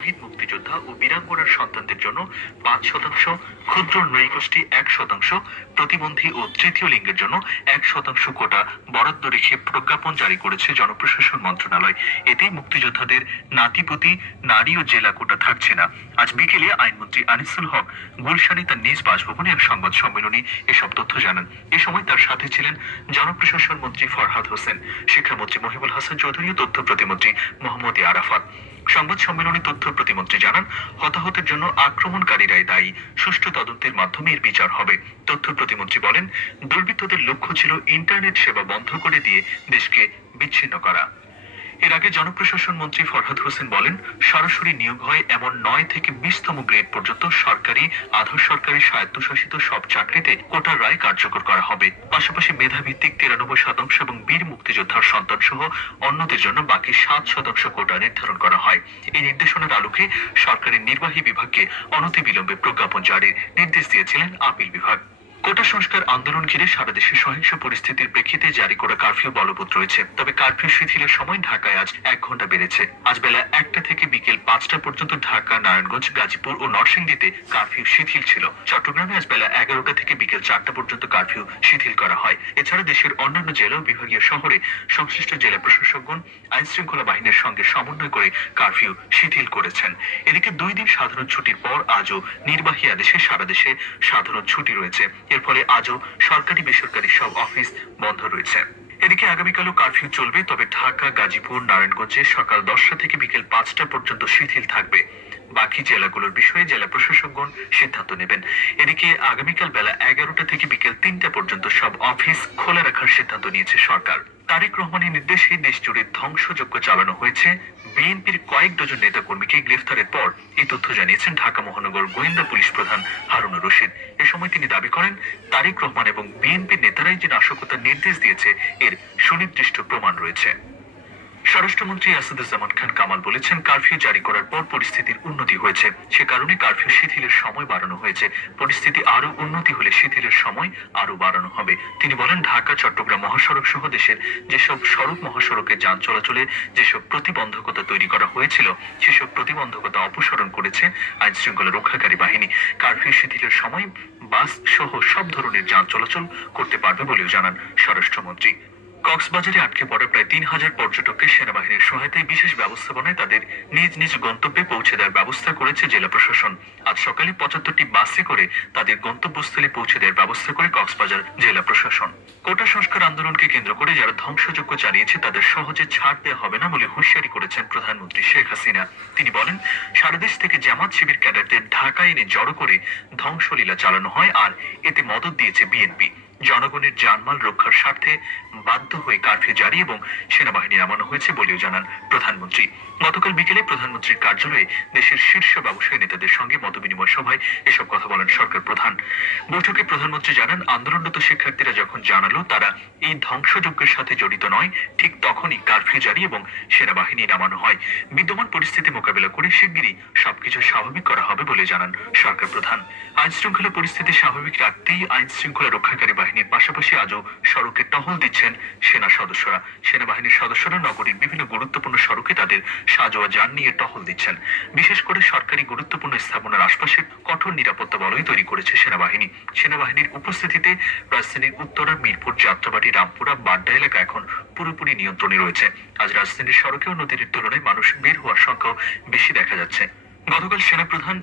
শহীদ মুক্তিযোদ্ধা ও বীরাঙ্গনার সন্তানদের জন্য ৫%, ক্ষুদ্র নৃগোষ্ঠী ১%, প্রতিবন্ধী ও তৃতীয় লিঙ্গের জন্য ১% কোটা বরাদ্দ রেখে প্রজ্ঞাপন জারি করেছে জনপ্রশাসন মন্ত্রণালয়। এতে মুক্তিযোদ্ধাদের নাতিপুতি, নারী ও জেলা কোটা থাকছে না। আজ বিকেলে আইনমন্ত্রী আনিসুল হক গুলশানে তার নিজ বাসভবনে এক সংবাদ সম্মেলনে এসব তথ্য জানান। এ সময় তার সাথে ছিলেন জনপ্রশাসন মন্ত্রী ফরহাদ হোসেন, শিক্ষামন্ত্রী মহিবুল হাসান চৌধুরী ও তথ্য প্রতিমন্ত্রী মোহাম্মদ আরাফাত। সংবাদ সম্মেলনে তথ্য প্রতিমন্ত্রী জানান, হতাহতের জন্য আক্রমণকারীরাই দায়ী, সুষ্ঠু তদন্তের মাধ্যমে এর বিচার হবে। তথ্য প্রতিমন্ত্রী বলেন, দুর্বৃত্তদের লক্ষ্য ছিল ইন্টারনেট সেবা বন্ধ করে দিয়ে দেশকে বিচ্ছিন্ন করা। এর আগে জনপ্রশাসন মন্ত্রী ফরহাদ হোসেন বলেন, সরাসরি নিয়োগ হয় এমন ৯ থেকে 20তম গ্রেড পর্যন্ত সরকারি, আধা সরকারি, স্বায়ত্তশাসিত সব চাকরিতে কোটার রায় কার্যকর করা হবে। পাশাপাশি মেধাভিত্তিক ৯৩% এবং বীর মুক্তিযোদ্ধার সন্তান সহ অন্যদের জন্য বাকি 7% কোটা নির্ধারণ করা হয়। এই নির্দেশনার আলোকে সরকারের নির্বাহী বিভাগকে অনতিবিলম্বে প্রজ্ঞাপন জারির নির্দেশ দিয়েছিলেন আপিল বিভাগ। কোটা সংস্কার আন্দোলন ঘিরে সারা দেশে সহিংস পরিস্থিতির প্রেক্ষিতে জারি করা কারফিউ বলবৎ রয়েছে। তবে কারফিউ শিথিলের সময় ঢাকায় আজ 1 ঘন্টা বেড়েছে। আজ বেলা 1টা থেকে বিকেল 5টা পর্যন্ত ঢাকা, নারায়ণগঞ্জ, গাজীপুর ও নরসিংদীতে কারফিউ শিথিল ছিল। চট্টগ্রামে আজ বেলা 11টা থেকে বিকেল 4টা পর্যন্ত কারফিউ শিথিল করা হয়। এছাড়া দেশের অন্যান্য জেলা ও বিভাগীয় শহরে সংশ্লিষ্ট জেলা প্রশাসকগণ আইন শৃঙ্খলা বাহিনীর সঙ্গে সমন্বয় করে কারফিউ শিথিল করেছেন। এদিকে 2 দিন সাধারণ ছুটির পর আজও নির্বাহী আদেশে সারা দেশে সাধারণ ছুটি রয়েছে। এর ফলে আজও সরকারি বেসরকারি সব অফিস বন্ধ রয়েছে। এদিকে আগামীকালও কারফিউ চলবে, তবে ঢাকা, গাজীপুর, নারায়ণগঞ্জে সকাল 10টা থেকে বিকেল 5টা পর্যন্ত শিথিল থাকবে। বাকি জেলাগুলোর বিষয়ে জেলা প্রশাসকগণ সিদ্ধান্ত নেবেন। এদিকে আগামীকাল বেলা 11টা থেকে বিকেল 3টা পর্যন্ত সব অফিস খোলা রাখার সিদ্ধান্ত নিয়েছে সরকার। তারেক রহমানের নির্দেশে দেশ জুড়ে ধ্বংসযজ্ঞ চালানো হয়েছে। বিএনপির কয়েক ডজন নেতাকর্মীকে গ্রেফতারের পর এই তথ্য জানিয়েছেন ঢাকা মহানগর গোয়েন্দা পুলিশ প্রধান হারুনুর রশিদ। এ সময় তিনি দাবি করেন, তারেক রহমান এবং বিএনপির নেতারাই যে নাশকতার নির্দেশ দিয়েছে এর সুনির্দিষ্ট প্রমাণ রয়েছে। স্বরাষ্ট্রমন্ত্রী আসাদুজ্জামান খান কামাল বলেছেন, কারফিউ জারি করার পর পরিস্থিতির উন্নতি হয়েছে। সে কারণে কারফিউ শিথিলের সময় বাড়ানো হয়েছে। পরিস্থিতি আরো উন্নতি হলে শিথিলের সময় আরো বাড়ানো হবে। তিনি বলেন, ঢাকা চট্টগ্রাম মহাসড়ক সহ দেশের যেসব সড়ক মহাসড়কে যান চলাচলে যেসব প্রতিবন্ধকতা তৈরি করা হয়েছিল সেসব প্রতিবন্ধকতা অপসারণ করেছে আইন শৃঙ্খলা রক্ষাকারী বাহিনী। কারফিউ শিথিলের সময় বাস সহ সব ধরনের যান চলাচল করতে পারবে বলেও জানান স্বরাষ্ট্রমন্ত্রী। কক্সবাজারে আটকে পড়া প্রায় ৩,০০০ পর্যটককে সেনাবাহিনীর সহায়তায় বিশেষ ব্যবস্থাপনায় তাদের নিজ নিজ গন্তব্যে পৌঁছে দেওয়ার ব্যবস্থা করেছে জেলা প্রশাসন। আজ সকালে ৭৫টি বাসে করে তাদের গন্তব্যস্থলে পৌঁছে দেওয়ার ব্যবস্থা করে কক্সবাজার জেলা প্রশাসন। কোটা সংস্কার আন্দোলনকে কেন্দ্র করে যারা ধ্বংসযজ্ঞ চালিয়েছে তাদের সহজে ছাড় দেওয়া হবে না বলে হুঁশিয়ারি করেছেন প্রধানমন্ত্রী শেখ হাসিনা। তিনি বলেন, সারা দেশ থেকে জামাত শিবির ক্যাডারদের ঢাকায় এনে জড়ো করে ধ্বংসলীলা চালানো হয়, আর এতে মদত দিয়েছে বিএনপি। জনগণের জানমাল রক্ষার স্বার্থে বাধ্য হয়ে কারফিউ জারি এবং সেনাবাহিনী নামানো হয়েছে বলেও জানান প্রধানমন্ত্রী। গতকাল বিকেলে প্রধানমন্ত্রীর কার্যালয়ে দেশের শীর্ষ ব্যবসায়ী নেতাদের সঙ্গে মতবিনিময় সভায় এসব কথা বলেন সরকার প্রধান। বৈঠকে প্রধানমন্ত্রী জানান, আন্দোলনরত শিক্ষার্থীরা যখন জানালো তারা এই ধ্বংসযজ্ঞের সাথে জড়িত নয়, ঠিক তখনই কারফিউ জারি এবং সেনাবাহিনী নামানো হয়। বিদ্যমান পরিস্থিতি মোকাবেলা করে শিগগিরই সবকিছু স্বাভাবিক করা হবে বলে জানান সরকার প্রধান। আইন শৃঙ্খলা পরিস্থিতি স্বাভাবিক রাখতেই আইন শৃঙ্খলা রক্ষাকারী বাহিনীর পাশাপাশি আজও সড়কে টহল দিচ্ছেন সেনা সদস্যরা। সেনাবাহিনীর সদস্যরা নগরীর বিভিন্ন গুরুত্বপূর্ণ সড়কে তাদের সাজোয়া যান নিয়ে টহল দিচ্ছেন। বিশেষ করে সরকারি গুরুত্বপূর্ণ স্থাপনার আশপাশে কঠোর নিরাপত্তা বলয় তৈরি করেছে সেনাবাহিনী। সেনাবাহিনীর উপস্থিতিতে রাজধানীর উত্তরা, মিরপুর, যাত্রাবাড়ি, রামপুরা, বাড্ডা এলাকা এখন পুরোপুরি নিয়ন্ত্রণে রয়েছে। আজ রাজধানীর সড়কেও নদীর তুলনায় মানুষ বের হওয়ার সংখ্যাও বেশি দেখা যাচ্ছে। গতকাল সেনাপ্রধান